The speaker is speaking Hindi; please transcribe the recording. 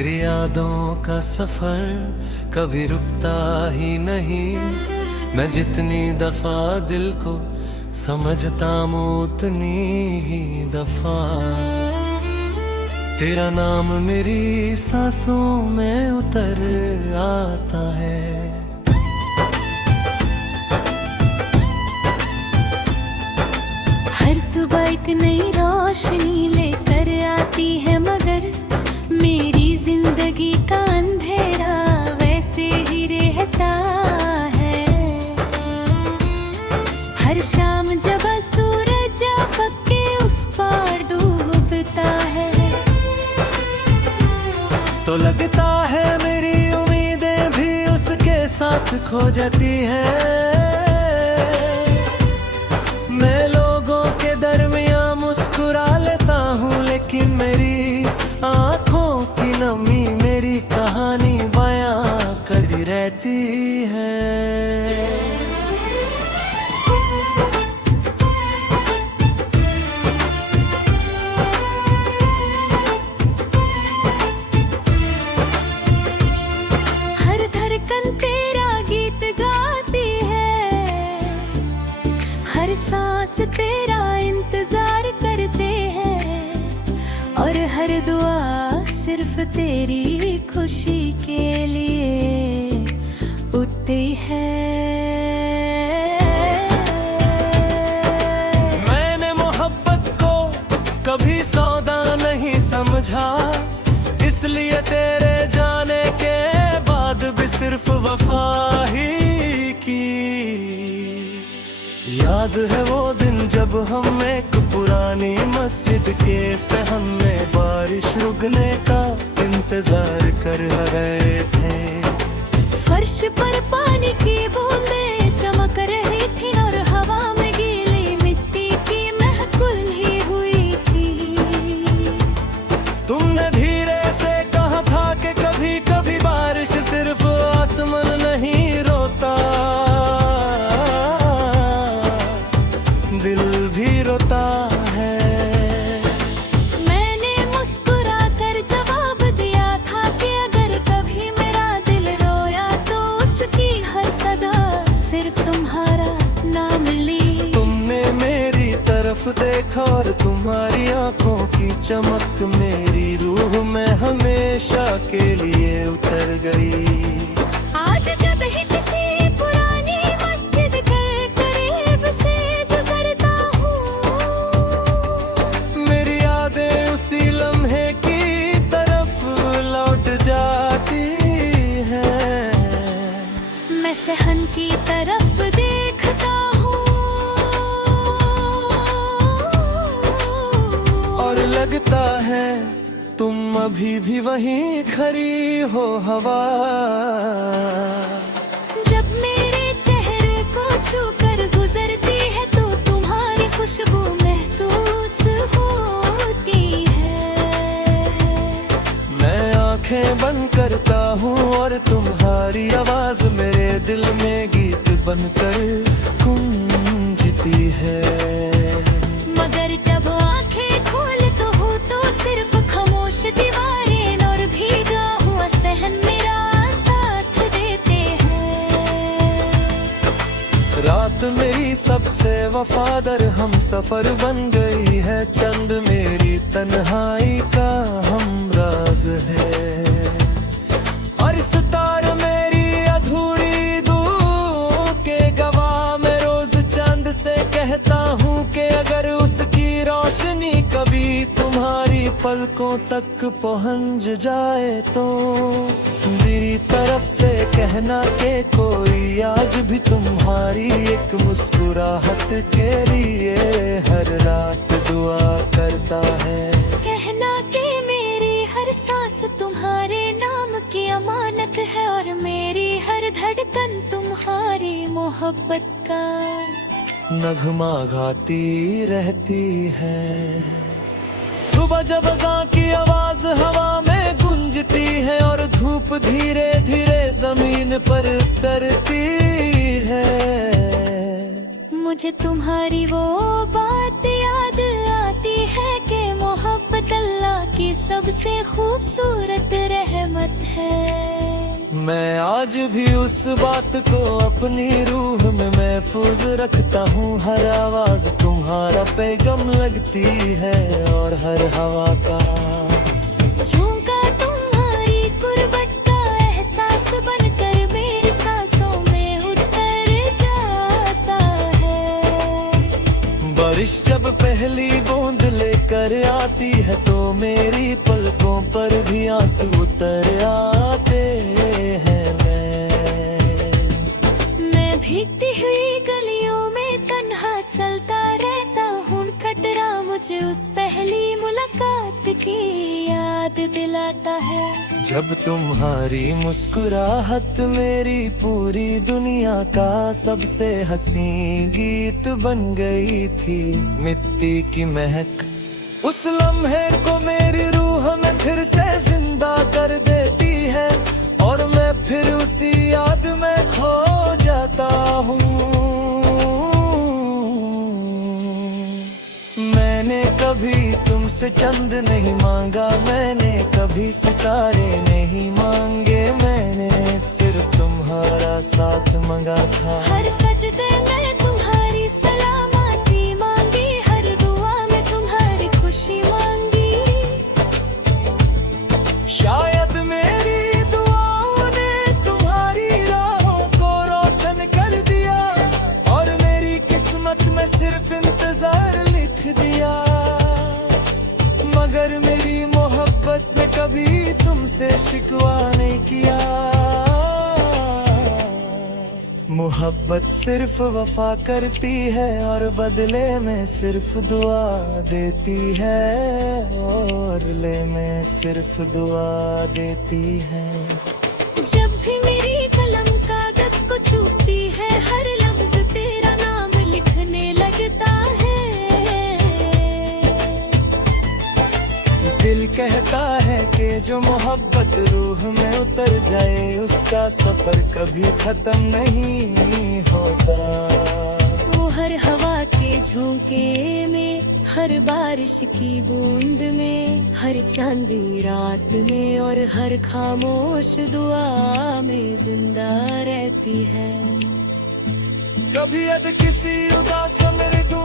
तेरी यादों का सफर कभी रुकता ही नहीं। मैं जितनी दफा दिल को समझता हूँ उतनी ही दफा तेरा नाम मेरी सांसों में उतर आता है। हर सुबह एक नई रोशनी लेकर आती है, मगर मेरी जिंदगी का अंधेरा वैसे ही रहता है। हर शाम जब सूरज आफक के उस पार डूबता है, तो लगता है मेरी उम्मीदें भी उसके साथ खो जाती हैं। मैं लोगों के दरमियां मुस्कुरा लेता हूँ, लेकिन मेरी आंखों की नमी मेरी कहानी बयां करती रहती है। हर धड़कन तेरा गीत गाती है, हर सांस तेरा इंतजार करते हैं, और हर दुआ सिर्फ तेरी खुशी के लिए उठती है। मैंने मोहब्बत को कभी सौदा नहीं समझा, इसलिए तेरे जाने के बाद भी सिर्फ वफा ही की। याद है वो दिन जब हम एक पुरानी मस्जिद के सहन में बारिश रुकने का इंतजार कर रहे थे। फर्श पर पानी की बूंदें चमक रही थी, और हवा में गीली मिट्टी की महकुल ही हुई थी। तुमने धीरे से कहा था कि कभी कभी बारिश सिर्फ आसमान नहीं रोता, दिल भी रोता है। मैंने मुस्कुरा कर जवाब दिया था कि अगर कभी मेरा दिल रोया तो उसकी हर सदा सिर्फ तुम्हारा नाम ली। तुमने मेरी तरफ देखा और तुम्हारी आंखों की चमक मेरी रूह में हमेशा के लिए उतर गई। आज जब ही किसी पुरानी मस्जिद के करीब से गुजरता हूँ, मेरी यादें उसी लम्हे की तरफ लौट जाती हैं। मैं सहन की तरफ देखता हूँ, और लगता है तुम अभी भी वहीं खड़ी हो हवा। जब मेरे चेहरे को छूकर गुजरती है तो तुम्हारी खुशबू महसूस होती है। मैं आंखें बंद करता हूँ और तुम्हारी आवाज मेरे दिल में गीत बनकर गूंजती है। मगर जब आंखें खोल तो सिर्फ खामोश दीवारें और भीगा हुआ सहन मेरा साथ देते हैं। रात मेरी सबसे वफादार हम सफर बन गई है, चंद मेरी तन्हाई का हमराज है। और सितार मेरी अधूरी दुआ के गवाह, मैं रोज चांद से कहता हूँ कि अगर उसकी रोशनी कभी तुम्हारी पलकों तक पहुँच जाए तो मेरी तरफ से कहना कि कोई आज भी तुम्हारी एक मुस्कुराहट के लिए हर रात दुआ करता है। कहना कि मेरी हर सांस तुम्हारे नाम की अमानत है, और मेरी हर धड़कन तुम्हारी मोहब्बत का नगमा गाती रहती है। सुबह जब अज़ान की आवाज हवा में गूंजती है, और धूप धीरे धीरे जमीन पर उतरती है, मुझे तुम्हारी वो बात याद आती है कि मोहब्बत अल्लाह की मेरी सबसे खूबसूरत रहमत है। मैं आज भी उस बात को अपनी रूह में महफूज रखता हूँ। हर आवाज तुम्हारा पैगाम लगती है और हर हवा का झोंका तुम्हारी गुर्बत का एहसास बनकर मेरी सांसों में उतर जाता है। बारिश जब पहली बूंद लेकर आती है तो मेरी पलकों पर भी आंसू उतर आते हैं। मैं भीगती हुई गलियों में तन्हा चलता रहता हूँ। कटरा मुझे उस पहली मुलाकात की याद दिलाता है। जब तुम्हारी मुस्कुराहट मेरी पूरी दुनिया का सबसे हंसी गीत बन गई थी। मिट्टी की महक उस लम्हे को मेरी रूह में फिर से जिंदा कर देती है और मैं फिर उसी याद में खो जाता हूँ। मैंने कभी तुमसे चंद नहीं मांगा, मैंने कभी सितारे नहीं मांगे, मैंने सिर्फ तुम्हारा साथ मांगा था। हर सजदे में तुम्हारी सलामती मांगी, हर दुआ में तुम्हारी खुशी मांगी। शायद मेरी दुआओं ने तुम्हारी राहों को रोशन कर दिया और मेरी किस्मत में सिर्फ इंतजार लिख दिया। मगर मेरी मोहब्बत ने कभी तुमसे शिकवा नहीं किया। मोहब्बत सिर्फ वफा करती है और बदले में सिर्फ दुआ देती है, और बदले में सिर्फ दुआ देती है। जब भी मेरी कलम कागज को छूती है हर लफ्ज तेरा नाम लिखने लगता है। दिल कहता है कि जो मोहब्बत रूह में उतर जाए उसका सफर कभी खत्म नहीं होता। वो हर हवा के झोंके में, हर बारिश की बूंद में, हर चांदी रात में और हर खामोश दुआ में जिंदा रहती है। कभी यद किसी उदास मृदु